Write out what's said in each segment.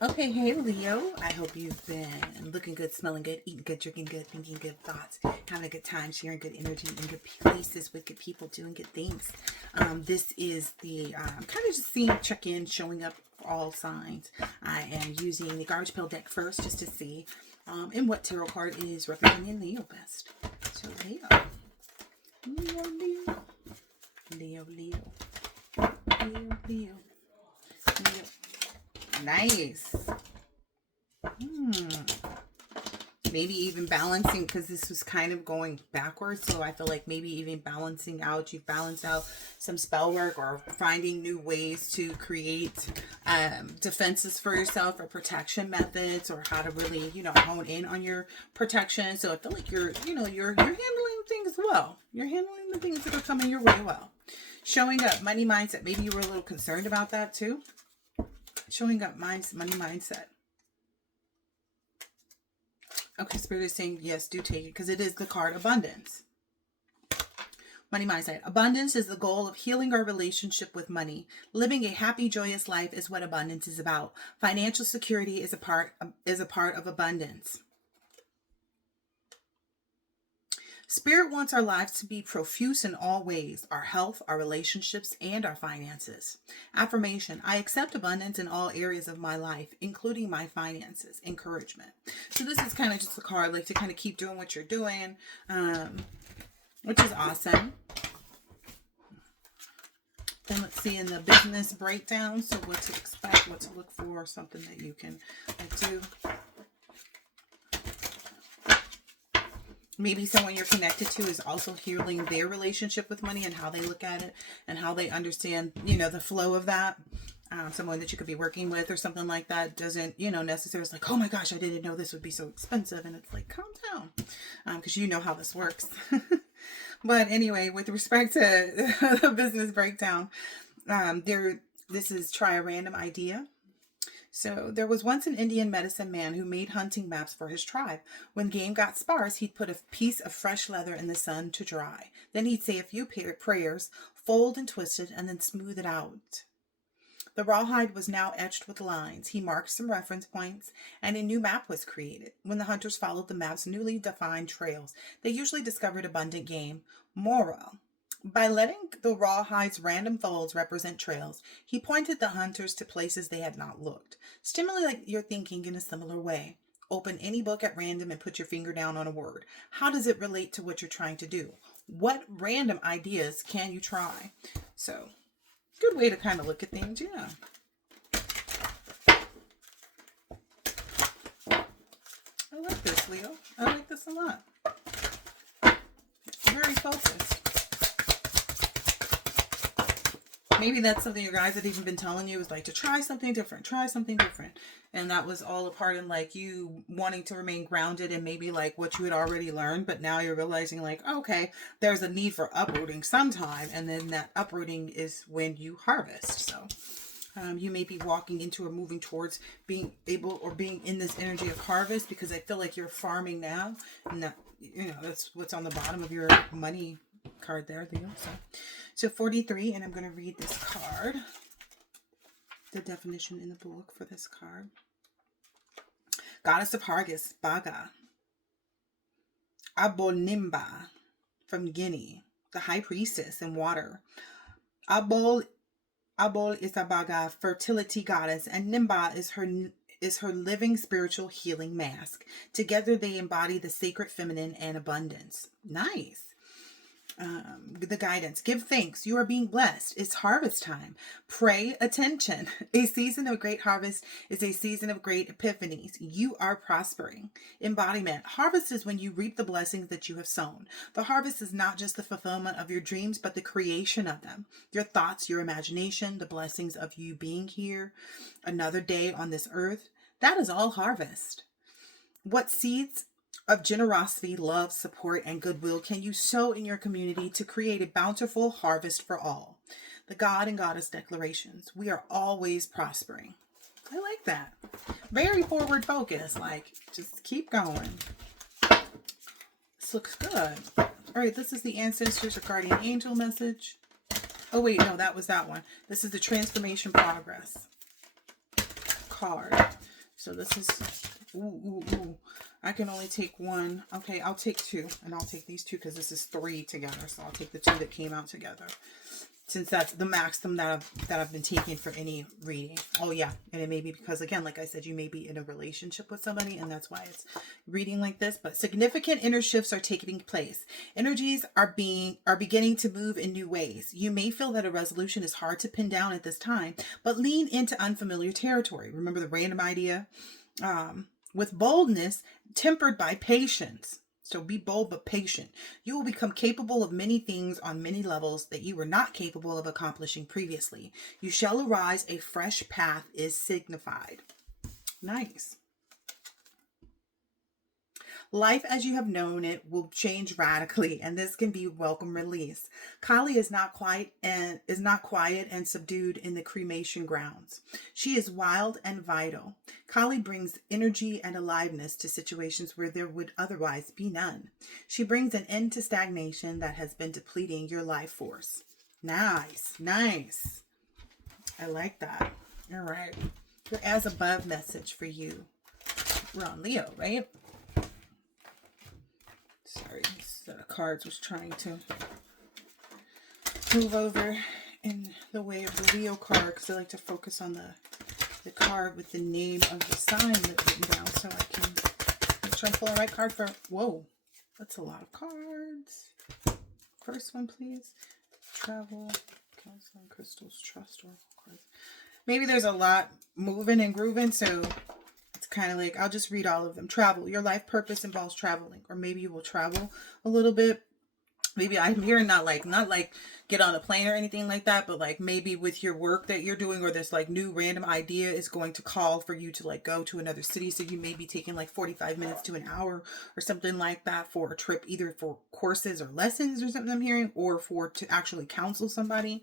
Okay, hey Leo. I hope you've been looking good, smelling good, eating good, drinking good, thinking good thoughts, having a good time, sharing good energy in good places with good people, doing good things. This is the kind of just seeing, check in, showing up for all signs. I am using the Garbage Pail deck first just to see in what tarot card is representing Leo best. So Leo, Leo, Leo, Leo, Leo, Leo, Leo, Leo. Nice. Maybe even balancing, because this was kind of going backwards, so I feel like maybe even balancing out, you've balanced out some spell work or finding new ways to create defenses for yourself or protection methods, or how to really hone in on your protection. So I feel like you're handling things well. You're handling the things that are coming your way well. Showing up money mindset, maybe you were a little concerned about that too. Showing up money mindset. Okay, Spirit is saying, yes, do take it, because it is the card abundance. Money mindset. Abundance is the goal of healing our relationship with money. Living a happy, joyous life is what abundance is about. Financial security is a part of abundance. Spirit wants our lives to be profuse in all ways: our health, our relationships, and our finances. Affirmation: I accept abundance in all areas of my life, including my finances. Encouragement. So this is kind of just a card like to kind of keep doing what you're doing, which is awesome. Then let's see in the business breakdown. So what to expect, what to look for, something that you can do. Maybe someone you're connected to is also healing their relationship with money and how they look at it and how they understand, the flow of that. Someone that you could be working with or something like that doesn't, necessarily like, oh my gosh, I didn't know this would be so expensive. And it's like, calm down, because you know how this works. But anyway, with respect to the business breakdown, this is try a random idea. So there was once an Indian medicine man who made hunting maps for his tribe. When game got sparse, he'd put a piece of fresh leather in the sun to dry. Then he'd say a few prayers, fold and twist it, and then smooth it out. The rawhide was now etched with lines. He marked some reference points, and a new map was created. When the hunters followed the map's newly defined trails, they usually discovered abundant game. Moral: by letting the rawhide's random folds represent trails, he pointed the hunters to places they had not looked. Stimulate your thinking in a similar way. Open any book at random and put your finger down on a word. How does it relate to what you're trying to do? What random ideas can you try? So, good way to kind of look at things, yeah. I like this, Leo. I like this a lot. Very focused. Maybe that's something your guys have even been telling you, is like to try something different, And that was all a part in like you wanting to remain grounded and maybe like what you had already learned. But now you're realizing like, okay, there's a need for uprooting sometime. And then that uprooting is when you harvest. So you may be walking into or moving towards being able or being in this energy of harvest, because I feel like you're farming now. And that, that's what's on the bottom of your money card there, Leo. So 43, and I'm going to read this card. The definition in the book for this card. Goddess of Hargis, Baga. Abonimba from Guinea, the high priestess in water. Abol is a Baga fertility goddess, and Nimba is her living spiritual healing mask. Together they embody the sacred feminine and abundance. Nice. The guidance: give thanks, you are being blessed, it's harvest time. Pray attention, a season of great harvest is a season of great epiphanies. You are prospering. Embodiment: harvest is when you reap the blessings that you have sown. The harvest is not just the fulfillment of your dreams, but the creation of them. Your thoughts, your imagination, the blessings of you being here another day on this earth, that is all harvest. What seeds of generosity, love, support, and goodwill can you sow in your community to create a bountiful harvest for all? The God and Goddess declarations: we are always prospering. I like that. Very forward focus. Like, just keep going. This looks good. All right, this is the Ancestors or Guardian Angel message. Oh, wait, no, that was that one. This is the Transformation Progress card. So this is, ooh. I can only take one. Okay, I'll take two. And I'll take these two because this is 3 together. So I'll take the 2 that came out together. Since that's the maximum that I've been taking for any reading. Oh yeah, and it may be because, again, like I said, you may be in a relationship with somebody, and that's why it's reading like this. But significant inner shifts are taking place. Energies are beginning to move in new ways. You may feel that a resolution is hard to pin down at this time, but lean into unfamiliar territory. Remember the random idea? With boldness tempered by patience. So be bold but patient. You will become capable of many things on many levels that you were not capable of accomplishing previously. You shall arise, a fresh path is signified. Nice. Life as you have known it will change radically, and this can be welcome release. Kali is not quiet and subdued in the cremation grounds. She is wild and vital. Kali brings energy and aliveness to situations where there would otherwise be none. She brings an end to stagnation that has been depleting your life force. Nice, nice. I like that. All right. Your as above message for you. We're on Leo, right? Sorry, this set of cards was trying to move over in the way of the Leo card because I like to focus on the card with the name of the sign that's written down so I can make sure I'm pulling the right card for... Whoa, that's a lot of cards. First one, please. Travel, counseling, crystals, trust, oracle cards. Maybe there's a lot moving and grooving, so... kind of like, I'll just read all of them. Travel. Your life purpose involves traveling, or maybe you will travel a little bit. Maybe I'm hearing not like get on a plane or anything like that, but like maybe with your work that you're doing, or this like new random idea is going to call for you to like go to another city. So you may be taking like 45 minutes to an hour or something like that for a trip, either for courses or lessons or something I'm hearing, or to actually counsel somebody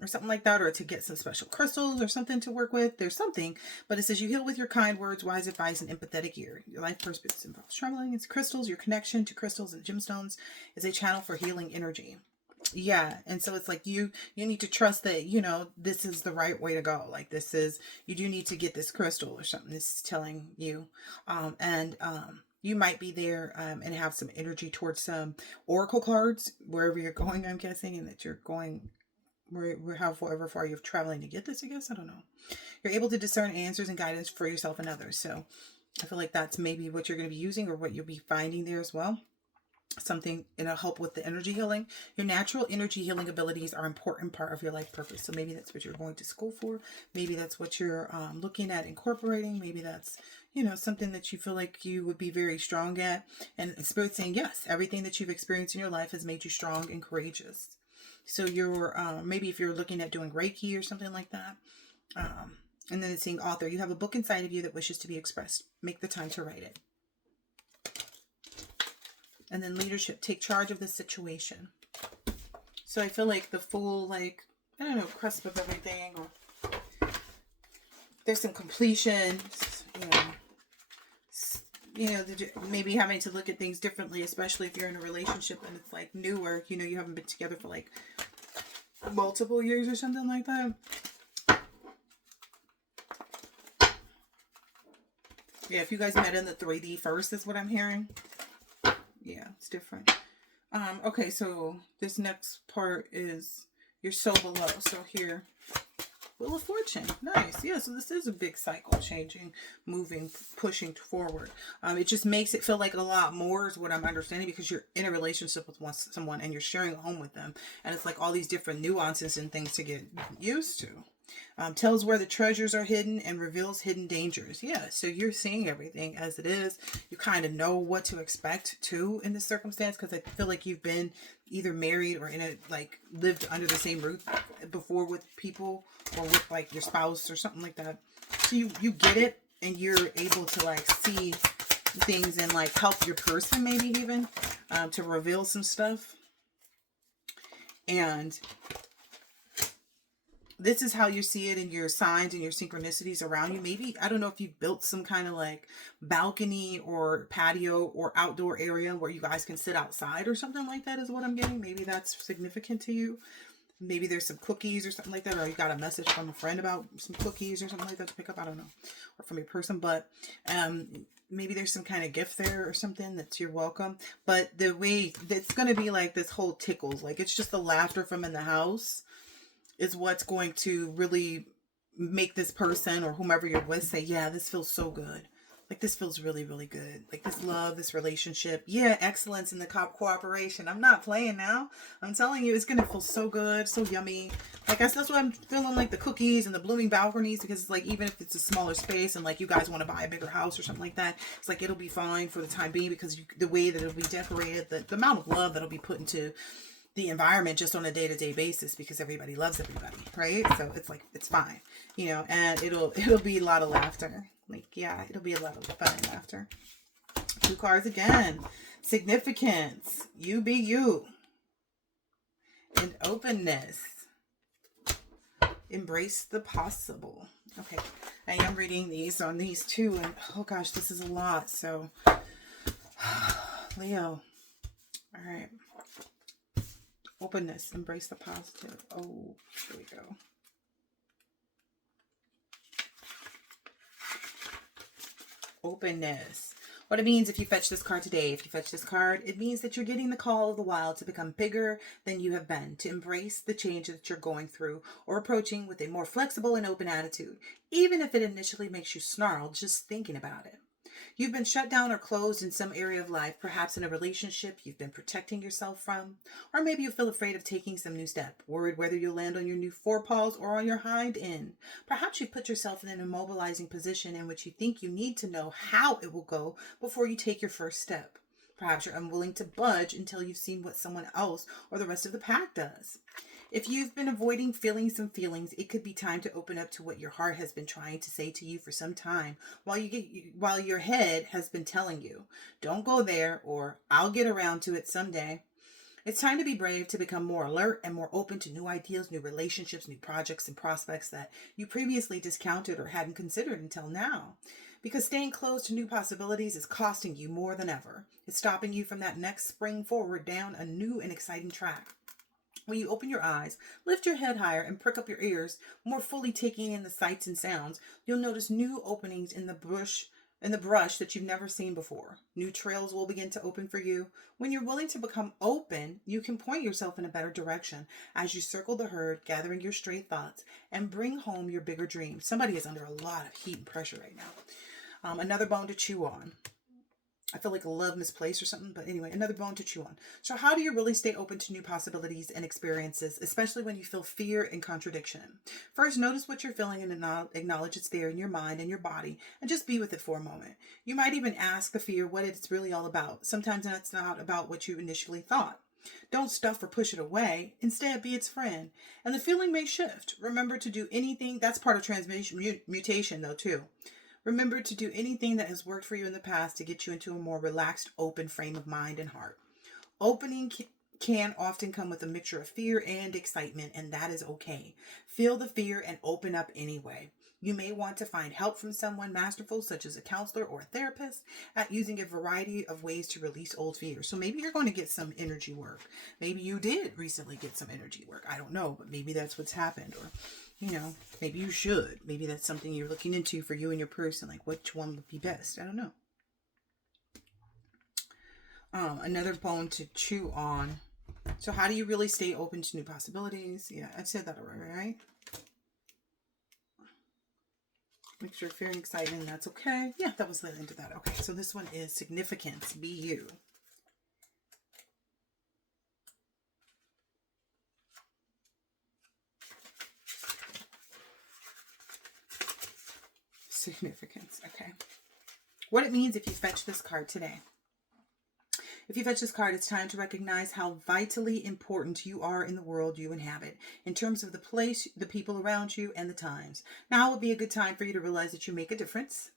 or something like that, or to get some special crystals or something to work with. There's something, but it says you heal with your kind words, wise advice, and empathetic ear. Your life purpose involves traveling. It's crystals. Your connection to crystals and gemstones is a channel for healing energy. Yeah, and so it's like you need to trust that, you know, this is the right way to go. Like this is, you do need to get this crystal or something. This is telling you, you might be there and have some energy towards some oracle cards wherever you're going, I'm guessing, and that you're going however far you're traveling to get this, I guess. I don't know. You're able to discern answers and guidance for yourself and others. So I feel like that's maybe what you're going to be using or what you'll be finding there as well. Something it'll help with the energy healing. Your natural energy healing abilities are an important part of your life purpose. So maybe that's what you're going to school for. Maybe that's what you're looking at incorporating. Maybe that's, you know, something that you feel like you would be very strong at. And Spirit saying, yes, everything that you've experienced in your life has made you strong and courageous. So you're, maybe if you're looking at doing Reiki or something like that. And then it's saying author, you have a book inside of you that wishes to be expressed. Make the time to write it. And then leadership, take charge of the situation. So I feel like the full, like, I don't know, cusp of everything, or there's some completion, maybe having to look at things differently, especially if you're in a relationship and it's like newer, you know, you haven't been together for like multiple years or something like that. Yeah, if you guys met in the 3D first, is what I'm hearing. Yeah, it's different. Okay, so this next part is your soul below. So here, Wheel of Fortune. Nice. Yeah, so this is a big cycle, changing, moving, pushing forward. It just makes it feel like a lot more is what I'm understanding, because you're in a relationship with someone and you're sharing a home with them. And it's like all these different nuances and things to get used to. Tells where the treasures are hidden and reveals hidden dangers. Yeah, so you're seeing everything as it is. You kind of know what to expect too in this circumstance, because I feel like you've been either married or lived under the same roof before with people, or with like your spouse or something like that. So you get it, and you're able to like see things and like help your person maybe even to reveal some stuff. And this is how you see it in your signs and your synchronicities around you. Maybe, I don't know if you've built some kind of like balcony or patio or outdoor area where you guys can sit outside or something like that is what I'm getting. Maybe that's significant to you. Maybe there's some cookies or something like that, or you got a message from a friend about some cookies or something like that to pick up. I don't know, or from a person, but maybe there's some kind of gift there or something that's you're welcome. But the way it's going to be like this whole tickles, like it's just the laughter from in the house is what's going to really make this person or whomever you're with say, yeah, this feels so good. Like this feels really, really good. Like this love, this relationship. Yeah, excellence in the cooperation. I'm not playing now. I'm telling you, it's going to feel so good, so yummy. Like that's why I'm feeling like the cookies and the blooming balconies, because it's like, even if it's a smaller space and like you guys want to buy a bigger house or something like that, it's like it'll be fine for the time being, because the way that it'll be decorated, the amount of love that'll be put into the environment just on a day-to-day basis, because everybody loves everybody, right? So it's like, it's fine, and it'll be a lot of laughter. Like, yeah, it'll be a lot of fun and laughter. 2 cards again. Significance. You be you. And openness. Embrace the possible. Okay, I am reading these on these two, and oh gosh, this is a lot. So Leo, all right. Openness, embrace the positive. Oh, here we go. Openness. What it means if you fetch this card today, if you fetch this card, it means that you're getting the call of the wild to become bigger than you have been, to embrace the change that you're going through or approaching with a more flexible and open attitude, even if it initially makes you snarl just thinking about it. You've been shut down or closed in some area of life, perhaps in a relationship you've been protecting yourself from, or maybe you feel afraid of taking some new step, worried whether you'll land on your new forepaws or on your hind end. Perhaps you've put yourself in an immobilizing position in which you think you need to know how it will go before you take your first step. Perhaps you're unwilling to budge until you've seen what someone else or the rest of the pack does. If you've been avoiding feeling some feelings, it could be time to open up to what your heart has been trying to say to you for some time, while your head has been telling you, don't go there, or I'll get around to it someday. It's time to be brave, to become more alert and more open to new ideas, new relationships, new projects and prospects that you previously discounted or hadn't considered until now. Because staying closed to new possibilities is costing you more than ever. It's stopping you from that next spring forward down a new and exciting track. When you open your eyes, lift your head higher, and prick up your ears, more fully taking in the sights and sounds, you'll notice new openings in the brush that you've never seen before. New trails will begin to open for you. When you're willing to become open, you can point yourself in a better direction as you circle the herd, gathering your stray thoughts, and bring home your bigger dreams. Somebody is under a lot of heat and pressure right now. Another bone to chew on. I feel like a love misplaced or something, but anyway, another bone to chew on. So how do you really stay open to new possibilities and experiences, especially when you feel fear and contradiction? First, notice what you're feeling and acknowledge it's there in your mind and your body, and just be with it for a moment. You might even ask the fear what it's really all about. Sometimes that's not about what you initially thought. Don't stuff or push it away. Instead, be its friend. And the feeling may shift. Remember to do anything. That's part of transmutation, mutation, though, too. Remember to do anything that has worked for you in the past to get you into a more relaxed, open frame of mind and heart. Opening can often come with a mixture of fear and excitement, and that is okay. Feel the fear and open up anyway. You may want to find help from someone masterful, such as a counselor or a therapist, at using a variety of ways to release old fears. So maybe you're going to get some energy work. Maybe you did recently get some energy work. I don't know, but maybe that's what's happened. Or maybe you should. Maybe that's something you're looking into for you and your person. Like, which one would be best? I don't know. Another bone to chew on. So how do you really stay open to new possibilities? Yeah, I said that already, right? Make sure you're feeling excitement. That's okay. Yeah, that was the end of that. Okay, so this one is significance. Be you. Significance. Okay. What it means if you fetch this card today. If you fetch this card, it's time to recognize how vitally important you are in the world you inhabit, in terms of the place, the people around you, and the times. Now would be a good time for you to realize that you make a difference.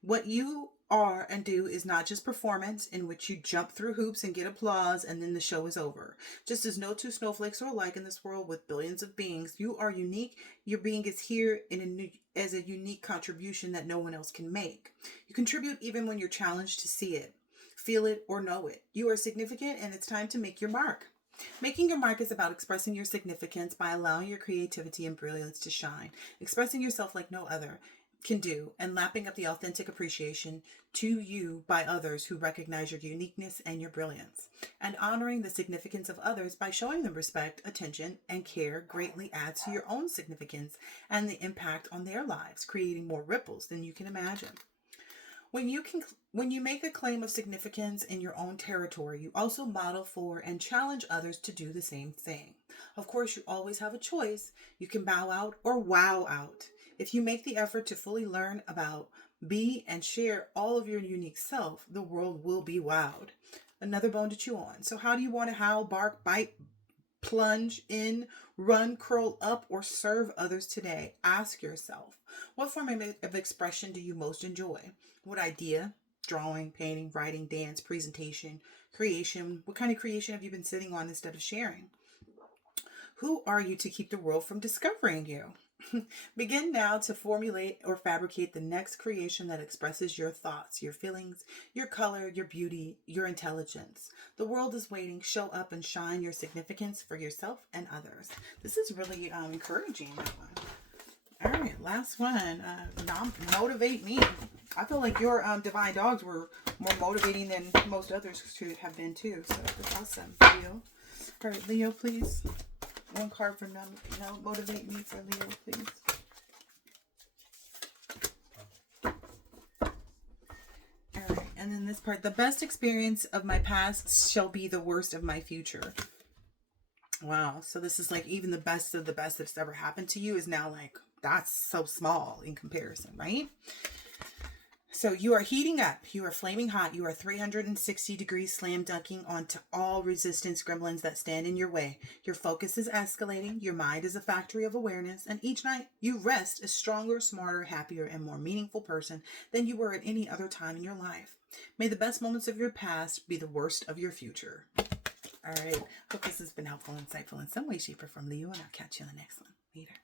What you are and do is not just performance in which you jump through hoops and get applause and then the show is over. Just as no two snowflakes are alike in this world with billions of beings, you are unique. Your being is here as a unique contribution that no one else can make. You contribute even when you're challenged to see it, feel it, or know it. You are significant, and it's time to make your mark. Making your mark is about expressing your significance by allowing your creativity and brilliance to shine, expressing yourself like no other can do, and lapping up the authentic appreciation to you by others who recognize your uniqueness and your brilliance. And honoring the significance of others by showing them respect, attention, and care greatly adds to your own significance and the impact on their lives, creating more ripples than you can imagine. When you make a claim of significance in your own territory, you also model for and challenge others to do the same thing. Of course, you always have a choice. You can bow out or wow out. If you make the effort to fully learn about, be, and share all of your unique self, the world will be wowed. Another bone to chew on. So how do you want to howl, bark, bite, plunge in, run, curl up, or serve others today? Ask yourself, what form of expression do you most enjoy? What idea, drawing, painting, writing, dance, presentation, creation, what kind of creation have you been sitting on instead of sharing? Who are you to keep the world from discovering you? Begin now to formulate or fabricate the next creation that expresses your thoughts, your feelings, your color, your beauty, your intelligence. The world is waiting. Show up and shine your significance for yourself and others. This is really encouraging, that one. All right, last one. Motivate me. I feel like your divine dogs were more motivating than most others should have been too. So that's awesome, Leo. All right, Leo, please. One card for motivate me for Leo, please. All right, and then this part. The best experience of my past shall be the worst of my future. Wow. So this is like even the best of the best that's ever happened to you is now like, that's so small in comparison, right? So you are heating up. You are flaming hot. You are 360 degrees slam dunking onto all resistance gremlins that stand in your way. Your focus is escalating. Your mind is a factory of awareness. And each night you rest a stronger, smarter, happier, and more meaningful person than you were at any other time in your life. May the best moments of your past be the worst of your future. All right. Hope this has been helpful, insightful in some way, shape, or form, Leo, and I'll catch you in the next one. Later.